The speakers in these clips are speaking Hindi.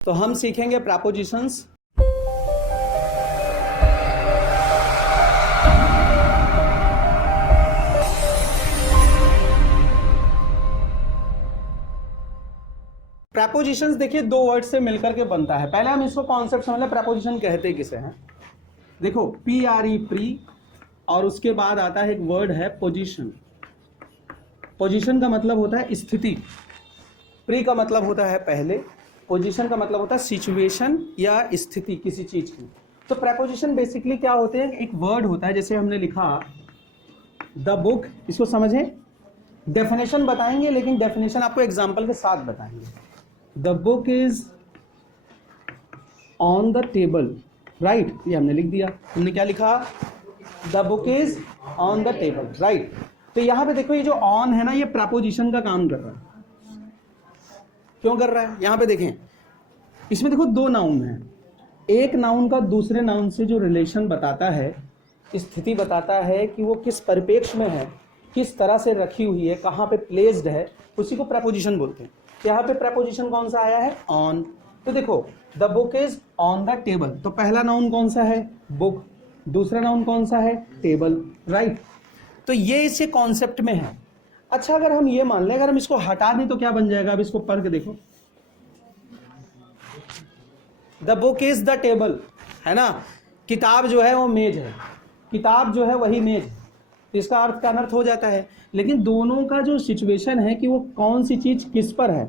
तो हम सीखेंगे प्रपोजिशंस। प्रपोजिशंस देखिए दो वर्ड से मिलकर के बनता है। पहले हम इसको कॉन्सेप्ट समझ लें, प्रपोजिशन कहते किसे हैं। देखो PRE प्री, और उसके बाद आता है एक वर्ड है पोजीशन। पोजीशन का मतलब होता है स्थिति, प्री का मतलब होता है पहले, पोजीशन का मतलब होता है सिचुएशन या स्थिति किसी चीज की। तो प्रपोजिशन बेसिकली क्या होते हैं, एक वर्ड होता है, जैसे हमने लिखा द बुक, इसको समझें, डेफिनेशन बताएंगे लेकिन डेफिनेशन आपको एग्जांपल के साथ बताएंगे। The book is on the table, right, ये हमने लिख दिया। हमने क्या लिखा, the book is on the table, right. तो यहां पे देखो ये जो ऑन है ना, ये प्रपोजिशन का काम कर रहा है। क्यों कर रहा है, यहां पे देखें, इसमें देखो दो नाउन है, एक नाउन का दूसरे नाउन से जो रिलेशन बताता है, स्थिति बताता है कि वो किस परिपेक्ष में है, किस तरह से रखी हुई है, कहाँ पे प्लेस्ड है, उसी को प्रपोजिशन बोलते हैं। यहाँ पे प्रपोजिशन कौन सा आया है, ऑन। तो देखो the book is on the table, तो पहला नाउन कौन सा है, बुक, दूसरा नाउन कौन सा है, टेबल, राइट। तो ये इसके कॉन्सेप्ट में है। अच्छा, अगर हम ये मान लें, अगर हम इसको हटा दें तो क्या बन जाएगा, अब इसको पढ़ के देखो, the book is the table, है ना, किताब जो है वो मेज है, किताब जो है वही मेज है, तो इसका अर्थ का अनर्थ हो जाता है। लेकिन दोनों का जो सिचुएशन है कि वो कौन सी चीज किस पर है,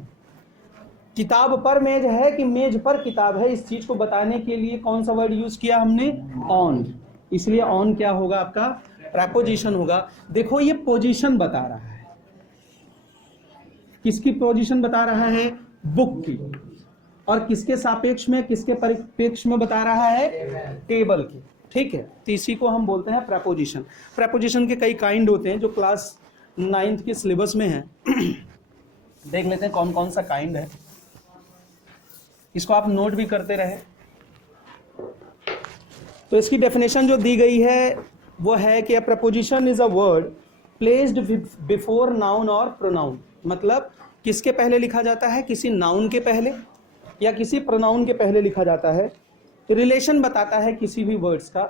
किताब पर मेज है कि मेज पर किताब है, इस चीज को बताने के लिए कौन सा वर्ड यूज किया हमने, ऑन। इसलिए ऑन क्या होगा, आपका प्रपोजिशन होगा। देखो ये पोजीशन बता रहा है, किसकी पोजीशन बता रहा है, बुक की, और किसके सापेक्ष में, किसके परिपेक्ष में बता रहा है, टेबल की, ठीक है। तो इसी को हम बोलते हैं प्रपोजिशन। प्रपोजिशन के कई काइंड होते हैं जो क्लास 9th के सिलेबस में है। देख लेते हैं कौन कौन सा काइंड है, इसको आप नोट भी करते रहे। तो इसकी डेफिनेशन जो दी गई है वो है कि a preposition is a word placed before noun और प्रोनाउन। मतलब किसके पहले लिखा जाता है, किसी नाउन के पहले या किसी प्रोनाउन के पहले लिखा जाता है। रिलेशन बताता है किसी भी वर्ड्स का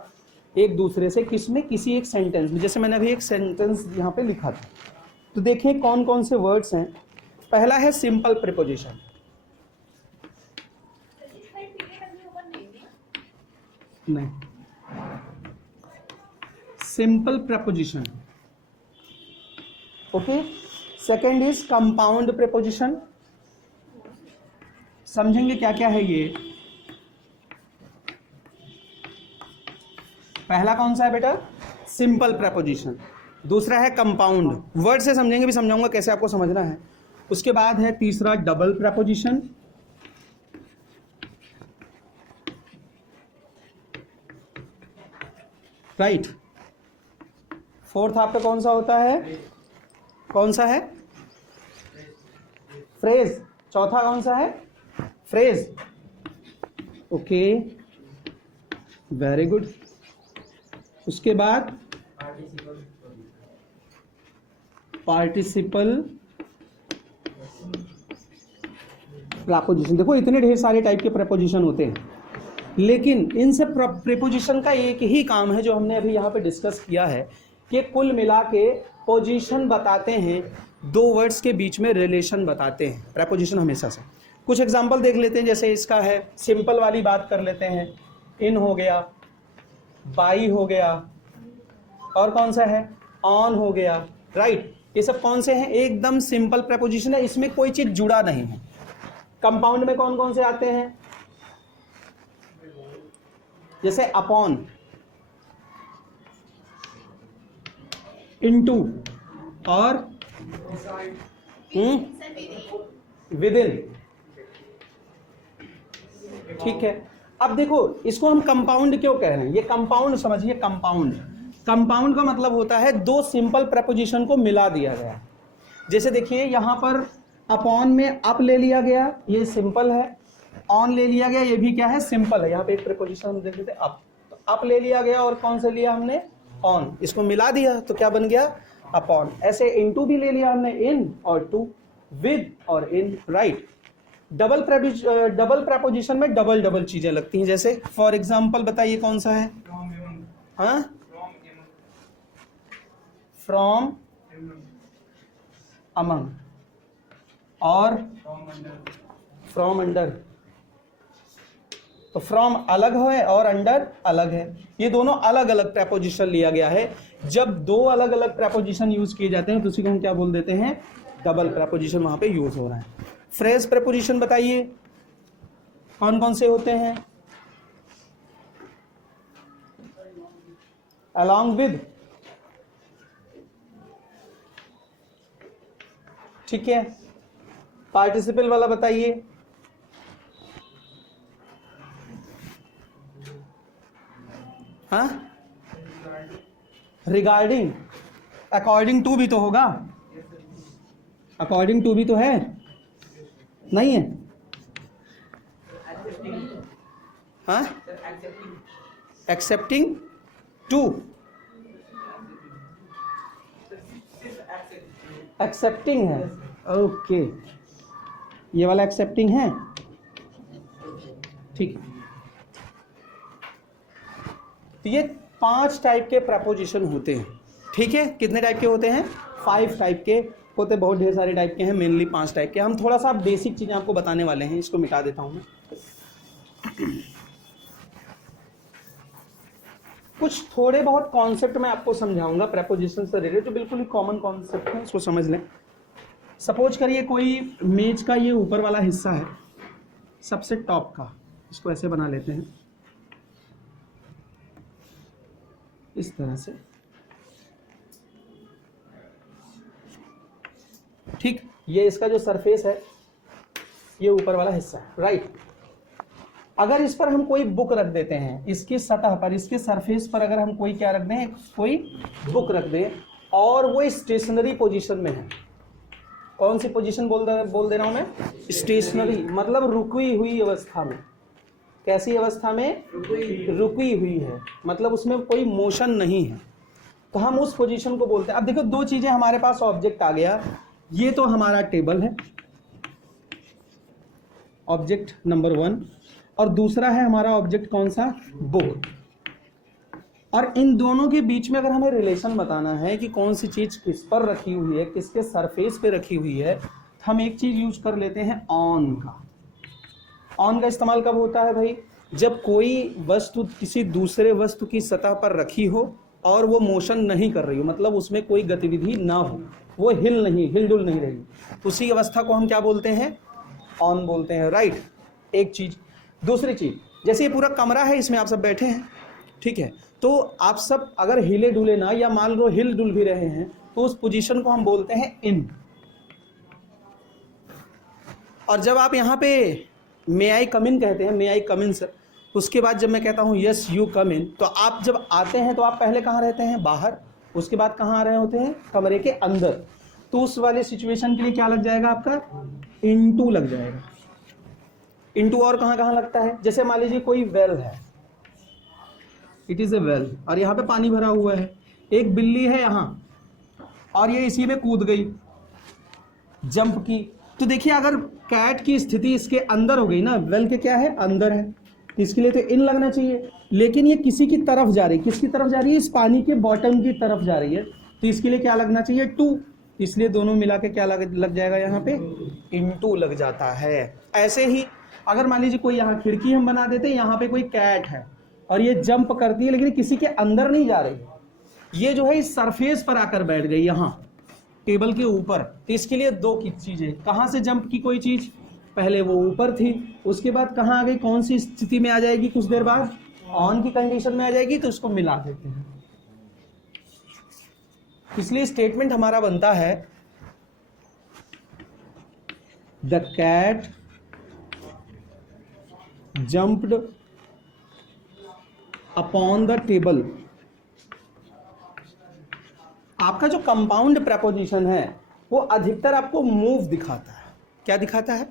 एक दूसरे से, किसमें, किसी एक सेंटेंस में। जैसे मैंने अभी एक सेंटेंस यहाँ पे लिखा था, तो देखिए कौन कौन से वर्ड्स हैं। पहला है सिंपल प्रीपोजिशन, नहीं, simple preposition, okay. Second is compound preposition, समझेंगे क्या क्या है ये। पहला कौन सा है बेटा, सिंपल प्रपोजिशन। दूसरा है कंपाउंड, वर्ड से समझेंगे, भी समझाऊंगा कैसे आपको समझना है। उसके बाद है तीसरा डबल प्रपोजिशन, राइट। फोर्थ आपका कौन सा होता है, कौन सा है, फ्रेज। चौथा कौन सा है, फ्रेज, ओके, वेरी गुड। उसके बाद पार्टिसिपल प्रपोजिशन। देखो इतने ढेर सारे टाइप के प्रपोजिशन होते हैं, लेकिन इन सब प्रीपोजिशन का एक ही काम है जो हमने अभी यहाँ पे डिस्कस किया है, कि कुल मिला के पोजीशन बताते हैं, दो वर्ड्स के बीच में रिलेशन बताते हैं प्रपोजिशन हमेशा से। कुछ एग्जांपल देख लेते हैं, जैसे इसका है, सिंपल वाली बात कर लेते हैं। इन हो गया, बाई हो गया, और कौन सा है, ऑन हो गया, राइट। ये सब कौन से हैं, एकदम सिंपल प्रपोजिशन है, इसमें कोई चीज जुड़ा नहीं है। कंपाउंड में कौन कौन से आते हैं, जैसे अपॉन, इनटू, और विद इन, ठीक है। अब देखो इसको हम कंपाउंड क्यों कह रहे हैं, ये कंपाउंड समझिए। कंपाउंड, कंपाउंड का मतलब होता है दो सिंपल प्रपोजिशन को मिला दिया गया। जैसे देखिए यहाँ पर अपॉन में अप ले लिया गया, ये सिंपल है, ऑन ले लिया गया, ये भी क्या है, सिंपल है। यहाँ पे एक प्रपोजिशन हम देख लेते हैं, अप, तो अप ले लिया गया और कौन से लिया हमने, ऑन, इसको मिला दिया तो क्या बन गया, अपॉन। ऐसे इनटू भी ले लिया हमने, इन और टू, विद और इन, राइट। डबल प्रपोजिशन में डबल डबल चीजें लगती हैं। जैसे फॉर एग्जाम्पल बताइए कौन सा है? हाँ, फ्रॉम, अमंग और फ्रॉम अंडर। तो फ्रॉम अलग है और अंडर अलग है, ये दोनों अलग अलग प्रपोजिशन लिया गया है। जब दो अलग अलग प्रपोजिशन यूज किए जाते हैं तो उसी को हम क्या बोल देते हैं? डबल प्रपोजिशन वहां पे यूज हो रहा है। फ्रेज प्रपोजिशन बताइए कौन कौन से होते हैं? अलॉन्ग विद, ठीक है। पार्टिसिपल वाला बताइए। हाँ, रिगार्डिंग, अकॉर्डिंग टू भी तो होगा, अकॉर्डिंग टू भी तो है, नहीं है? हाँ, एक्सेप्टिंग टू, एक्सेप्टिंग है, ओके, ये वाला एक्सेप्टिंग है, ठीक है। तो ये 5 टाइप के प्रपोजिशन होते हैं, ठीक है। कितने टाइप के होते हैं? 5 टाइप के होते, बहुत ढेर सारे टाइप के हैं, मेनली 5 टाइप के। हम थोड़ा सा बेसिक चीजें आपको बताने वाले हैं, इसको मिटा देता हूं मैं। कुछ थोड़े बहुत कॉन्सेप्ट मैं आपको समझाऊंगा प्रपोजिशन से रिलेटेड, जो बिल्कुल ही कॉमन कॉन्सेप्ट है, इसको समझ लें। सपोज करिए कोई मेज का ये ऊपर वाला हिस्सा है, सबसे टॉप का, इसको ऐसे बना लेते हैं इस तरह से, ठीक। ये इसका जो सरफेस है, ये ऊपर वाला हिस्सा है, राइट। अगर इस पर हम कोई बुक रख देते हैं, इसकी सतह पर, इसके सरफेस पर अगर हम कोई क्या रख दें, कोई बुक रख दें, और वो स्टेशनरी पोजीशन में है, कौन सी पोजीशन बोल दे रहा हूं मैं? स्टेशनरी, मतलब रुकी हुई अवस्था में। कैसी अवस्था में? रुकी हुई है, मतलब उसमें कोई मोशन नहीं है, तो हम उस पोजीशन को बोलते हैं। अब देखो, दो चीजें हमारे पास ऑब्जेक्ट आ गया, ये तो हमारा टेबल है, ऑब्जेक्ट नंबर 1, और दूसरा है हमारा ऑब्जेक्ट कौन सा? बुक। और इन दोनों के बीच में अगर हमें रिलेशन बताना है कि कौन सी चीज किस पर रखी हुई है, किसके सरफेस पे रखी हुई है, तो हम एक चीज यूज कर लेते हैं, ऑन का। ऑन का इस्तेमाल कब होता है भाई? जब कोई वस्तु किसी दूसरे वस्तु की सतह पर रखी हो और वो मोशन नहीं कर रही हो, मतलब उसमें कोई गतिविधि ना हो, वो हिलडुल नहीं रही, उसी अवस्था को हम क्या बोलते हैं? ऑन बोलते हैं, राइट। एक चीज। दूसरी चीज, जैसे ये पूरा कमरा है, इसमें आप सब बैठे हैं, ठीक है, तो आप सब अगर हिले डुले ना, या मान लो हिल डुल भी रहे हैं, तो उस पोजीशन को हम बोलते हैं इन। और जब आप यहाँ पे मे आई कम इन कहते हैं, मे आई कम इन सर, उसके बाद जब मैं कहता हूँ यस यू कम इन, तो आप जब आते हैं तो आप पहले कहाँ रहते हैं? बाहर। उसके बाद कहाँ आ रहे होते हैं? कमरे के अंदर। तो उस वाले सिचुएशन के लिए क्या लग जाएगा आपका? इनटू लग जाएगा। इनटू और कहाँ कहाँ लगता है? जैसे मान लीजिए कोई वेल है, इट इज ए वेल, और यहाँ पे पानी भरा हुआ है, एक बिल्ली है यहाँ, और ये इसी में कूद गई, जंप की, तो देखिए अगर कैट की स्थिति इसके अंदर हो गई ना, वेल के क्या है? अंदर है, इसके लिए तो इन लगना चाहिए, लेकिन ये किसी की तरफ जा रही है। किसकी तरफ जा रही है? इस पानी के बॉटम की तरफ जा रही है, तो इसके लिए क्या लगना चाहिए? टू। इसलिए दोनों मिला के क्या लग जाएगा? यहाँ पे इनटू लग जाता है। ऐसे ही अगर मान लीजिए कोई यहाँ खिड़की हम बना देते हैं, यहाँ पे कोई कैट है और ये जंप करती है, लेकिन किसी के अंदर नहीं जा रही, ये जो है इस सरफेस पर आकर बैठ गई यहाँ टेबल के ऊपर, तो इसके लिए दो की चीजें। कहाँ से जंप की कोई चीज? पहले वो ऊपर थी, उसके बाद कहाँ आ गई? कौन सी स्थिति में आ जाएगी? कुछ देर बाद ऑन की कंडीशन में आ जाएगी, तो उसको मिला देते हैं। इसलिए स्टेटमेंट हमारा बनता है, the cat jumped upon the table. आपका जो कंपाउंड प्रपोजिशन है वो अधिकतर आपको मूव दिखाता है। क्या दिखाता है?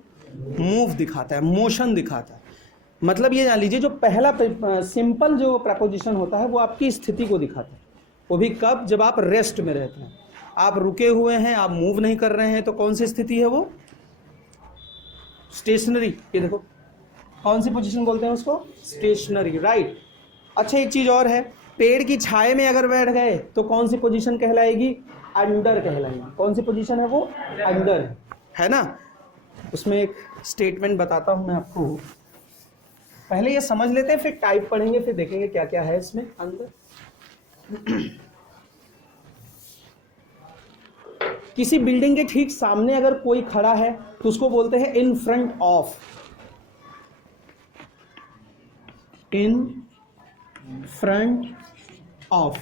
मूव दिखाता है, मोशन दिखाता है। मतलब ये जान लीजिए, जो पहला सिंपल जो प्रपोजिशन होता है वो आपकी स्थिति को दिखाता है। वो भी कब? जब आप रेस्ट में रहते हैं, आप रुके हुए हैं, आप मूव नहीं कर रहे हैं, तो कौन सी स्थिति है वो? स्टेशनरी, ये देखो कौन सी पोजीशन बोलते हैं उसको, स्टेशनरी, राइट। अच्छा एक चीज और है, पेड़ की छाए में अगर बैठ गए तो कौन सी पोजीशन कहलाएगी, अंडर कहलाएगी। कौन सी पोजीशन है वो, अंडर है ना। उसमें एक स्टेटमेंट बताता हूं मैं आपको, पहले ये समझ लेते हैं फिर टाइप पढ़ेंगे, फिर देखेंगे क्या क्या है इसमें अंदर। किसी बिल्डिंग के ठीक सामने अगर कोई खड़ा है तो उसको बोलते हैं in front of, in front of.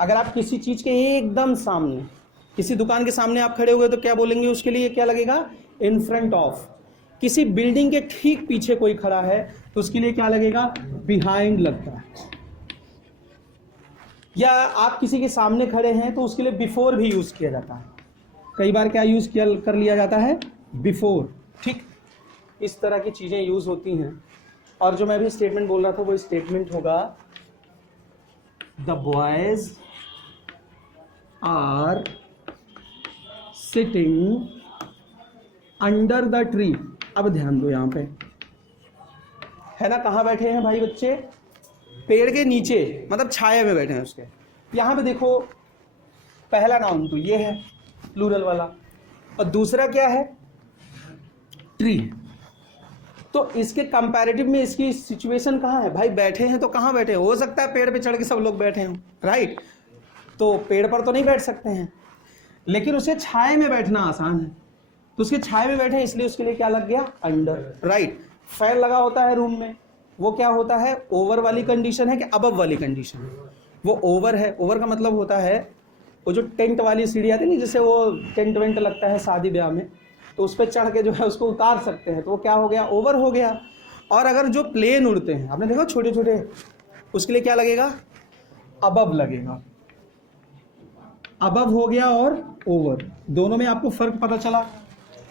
अगर आप किसी चीज के एकदम सामने, किसी दुकान के सामने आप खड़े हुए तो क्या बोलेंगे उसके लिए, क्या लगेगा, इन फ्रंट ऑफ। किसी बिल्डिंग के ठीक पीछे कोई खड़ा है तो उसके लिए क्या लगेगा, बिहाइंड लगता है। या आप किसी के सामने खड़े हैं तो उसके लिए बिफोर भी यूज किया जाता है। कई बार क्या यूज किया कर लिया जाता है, बिफोर। ठीक, इस तरह की चीजें यूज होती हैं। और जो मैं अभी स्टेटमेंट बोल रहा था वो स्टेटमेंट होगा, the boys are sitting under the tree. अब ध्यान दो यहां पे, है ना, कहां बैठे हैं भाई बच्चे, पेड़ के नीचे, मतलब छाया में बैठे हैं उसके। यहां पे देखो पहला नाउन तो ये है प्लूरल वाला, और दूसरा क्या है, ट्री। तो इसके कंपैरेटिव में इसकी सिचुएशन कहाँ है भाई, बैठे हैं तो कहाँ बैठे हैं, हो सकता है पेड़ पे चढ़ के सब लोग बैठे हों, राइट। तो पेड़ पर तो नहीं बैठ सकते हैं, लेकिन उसे छाए में बैठना आसान है, तो उसके छाए में बैठे इसलिए उसके लिए क्या लग गया, अंडर, राइट। फैन लगा होता है रूम में, वो क्या होता है, ओवर वाली कंडीशन है कि अबव वाली कंडीशन है, वो ओवर है। ओवर का मतलब होता है वो जो टेंट वाली सीढ़ी आती है नहीं, जैसे वो टेंट वेंट लगता है शादी ब्याह में, तो उस पर चढ़ के जो है उसको उतार सकते हैं, तो वो क्या हो गया, ओवर हो गया। और अगर जो प्लेन उड़ते हैं, आपने देखा छोटे छोटे, उसके लिए क्या लगेगा, अबव लगेगा। अबव हो गया और ओवर, दोनों में आपको फर्क पता चला,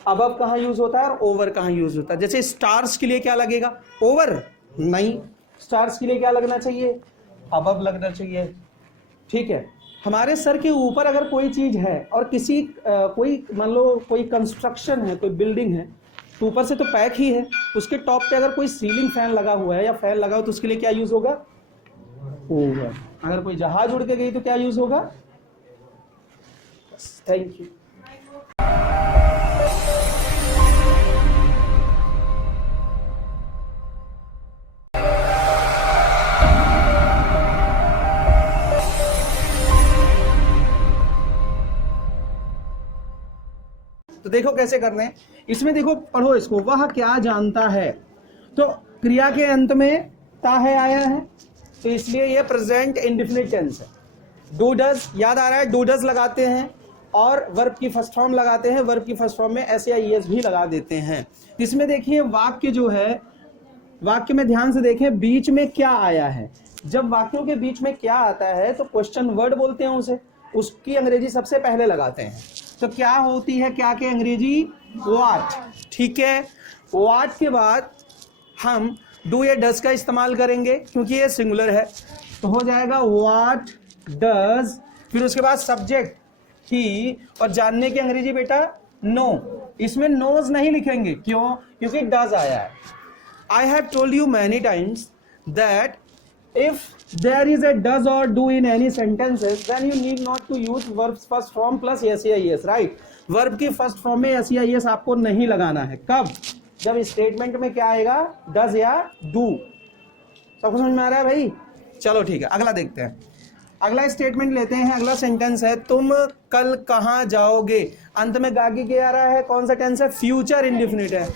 अबव कहाँ यूज होता है और ओवर कहाँ यूज होता है। जैसे स्टार्स के लिए क्या लगेगा, ओवर नहीं, स्टार्स के लिए क्या लगना चाहिए, अबव लगना चाहिए। ठीक है, हमारे सर के ऊपर अगर कोई चीज है और किसी कोई मान लो कोई कंस्ट्रक्शन है, कोई बिल्डिंग है, तो ऊपर से तो पैक ही है, उसके टॉप पे अगर कोई सीलिंग फैन लगा हुआ है या फैन लगा हो तो उसके लिए क्या यूज होगा, ओवर। अगर कोई जहाज उड़ के गई तो क्या यूज होगा, थैंक यू। तो देखो कैसे करना है, इसमें देखो पढ़ो इसको, वह क्या जानता है, तो क्रिया के अंत में ता है आया है, तो इसलिए ये प्रेजेंट इंडेफिनिट टेंस है। डू डज, याद आ रहा है, डू डज लगाते हैं और वर्ब की फर्स्ट फॉर्म लगाते हैं, वर्ब की फर्स्ट फॉर्म में एस या ईएस भी लगा देते हैं। इसमें देखिए वाक्य जो है, वाक्य में ध्यान से देखें बीच में क्या आया है। जब वाक्यों के बीच में क्या आता है तो क्वेश्चन वर्ड बोलते हैं उसे, उसकी अंग्रेजी सबसे पहले लगाते हैं। तो क्या होती है क्या के अंग्रेजी, व्हाट, ठीक है। व्हाट के बाद हम डू या डज का इस्तेमाल करेंगे क्योंकि ये सिंगुलर है, तो हो जाएगा व्हाट डज, फिर उसके बाद सब्जेक्ट ही, और जानने की अंग्रेजी बेटा नो। इसमें नोज नहीं लिखेंगे, क्यों, क्योंकि डज आया है। I have told you many times that if there is a does or do in any sentences, then you need not to use verbs first form plus yes या yes, right? verb की first form में yes या yes आपको नहीं लगाना है। कब, जब स्टेटमेंट में क्या आएगा, does या do। सबको समझ में आ रहा है भाई, चलो ठीक है, अगला देखते हैं। अगला स्टेटमेंट लेते हैं, अगला सेंटेंस है, तुम कल कहाँ जाओगे। अंत में गागी के आ रहा है, कौन सा टेंस है, फ्यूचर इंडेफिनिट है।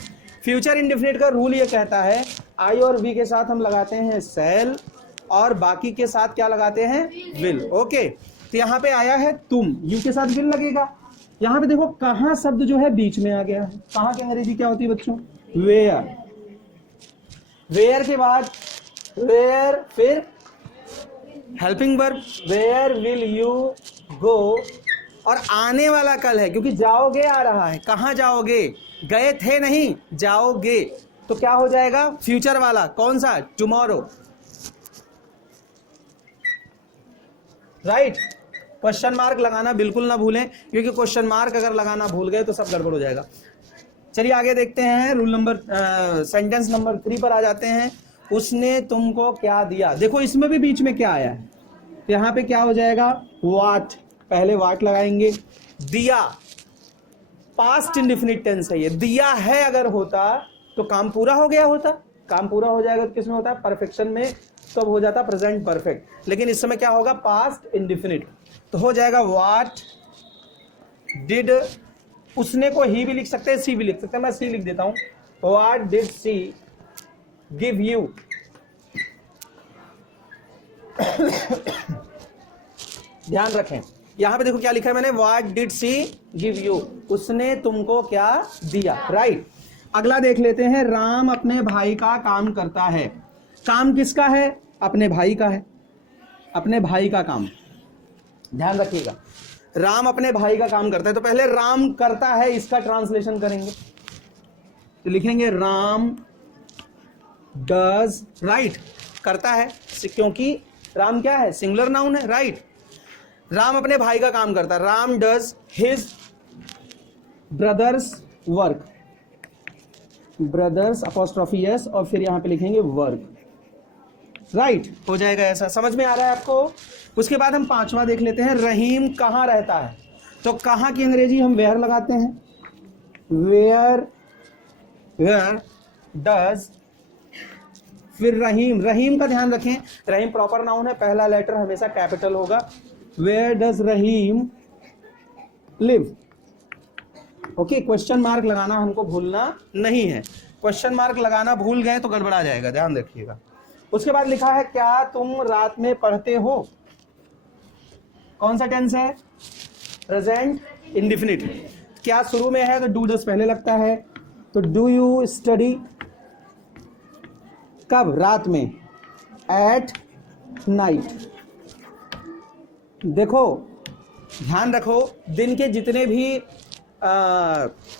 फ्यूचर इंडेफिनिट का रूल ये कहता है, आई और वी के साथ हम लगाते हैं सेल और बाकी के साथ क्या लगाते हैं, विल। ओके, तो यहाँ पे आया है तुम, यू के साथ विल लगेगा। यहाँ पे देखो कहाँ शब्द जो है बीच में आ गया है, कहाँ की अंग्रेजी क्या होती है बच्चों, वेयर। वेयर के बाद वेयर, फिर helping verb, where will you go, और आने वाला कल है क्योंकि जाओगे आ रहा है, कहाँ जाओगे, गए थे नहीं, जाओगे, तो क्या हो जाएगा, फ्यूचर वाला, कौन सा, टुमारो, राइट। क्वेश्चन मार्क लगाना बिल्कुल ना भूलें, क्योंकि क्वेश्चन मार्क अगर लगाना भूल गए तो सब गड़बड़ हो जाएगा। चलिए आगे देखते हैं, रूल नंबर सेंटेंस नंबर 3 पर आ जाते हैं। उसने तुमको क्या दिया। देखो इसमें भी बीच में क्या आया है, तो यहाँ पे क्या हो जाएगा, व्हाट, पहले व्हाट लगाएंगे। दिया पास्ट इंडेफिनिट टेंस है, ये दिया है अगर होता तो काम पूरा हो गया होता, काम पूरा हो जाएगा तो किसमें होता है, परफेक्शन में, तो अब हो जाता प्रेजेंट परफेक्ट। लेकिन इस समय क्या होगा, पास्ट इंडेफिनिट, तो हो जाएगा व्हाट डिड, उसने को ही भी लिख सकते हैं, सी भी लिख सकते हैं, मैं सी लिख देता हूं, what did she give you. ध्यान रखें यहां पे देखो क्या लिखा है मैंने, what did she give you, उसने तुमको क्या दिया, राइट। अगला देख लेते हैं, राम अपने भाई का काम करता है। काम किसका है, अपने भाई का है, अपने भाई का काम, ध्यान रखिएगा, राम अपने भाई का काम करता है। तो पहले राम करता है इसका ट्रांसलेशन करेंगे, तो लिखेंगे राम डज, राइट, करता है, क्योंकि राम क्या है, सिंगुलर नाउन है, राइट। राम अपने भाई का काम करता है, Ram does his brothers work, brothers apostrophe S और फिर यहां पे लिखेंगे वर्क, राइट, हो जाएगा ऐसा, समझ में आ रहा है आपको। उसके बाद हम 5वां देख लेते हैं, रहीम कहाँ रहता है। तो कहाँ की अंग्रेजी हम वेयर लगाते हैं, वेयर, वेयर डज, फिर रहीम, रहीम का ध्यान रखें, रहीम प्रॉपर नाउन है, पहला लेटर हमेशा कैपिटल होगा। Where does Rahim live, okay, question mark लगाना हमको भूलना नहीं है, क्वेश्चन मार्क लगाना भूल गए तो गड़बड़ा जाएगा, ध्यान रखिएगा। उसके बाद लिखा है, क्या तुम रात में पढ़ते हो, कौन सा टेंस है, प्रेजेंट इंडेफिनिट। क्या शुरू में है तो डू डज पहले लगता है, तो डू यू स्टडी, कब, रात में, एट नाइट। देखो ध्यान रखो, दिन के जितने भी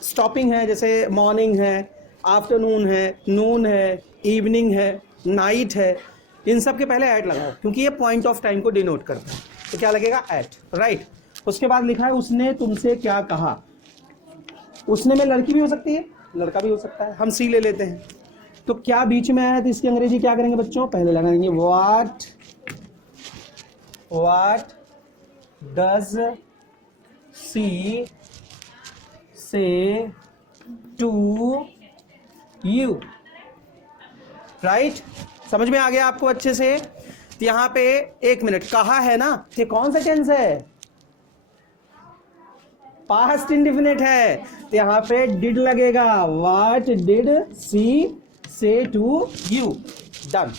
स्टॉपिंग है, जैसे मॉर्निंग है, आफ्टरनून है, नून है, इवनिंग है, नाइट है, इन सब के पहले एट लगाओ, क्योंकि ये पॉइंट ऑफ टाइम को डिनोट करता है, तो क्या लगेगा, एट, राइट। उसके बाद लिखा है, उसने तुमसे क्या कहा। उसने में लड़की भी हो सकती है, लड़का भी हो सकता है, हम सी ले लेते हैं। तो क्या बीच में आया तो इसकी अंग्रेजी क्या करेंगे बच्चों, पहले लगाएंगे व्हाट, व्हाट डज सी से टू यू, राइट, समझ में आ गया आपको अच्छे से। तो यहां पे एक मिनट, कहा है ना, ये कौन सा टेंस है, पास्ट इंडेफिनिट है, तो यहां पे डिड लगेगा, व्हाट डिड सी से टू यू, डन।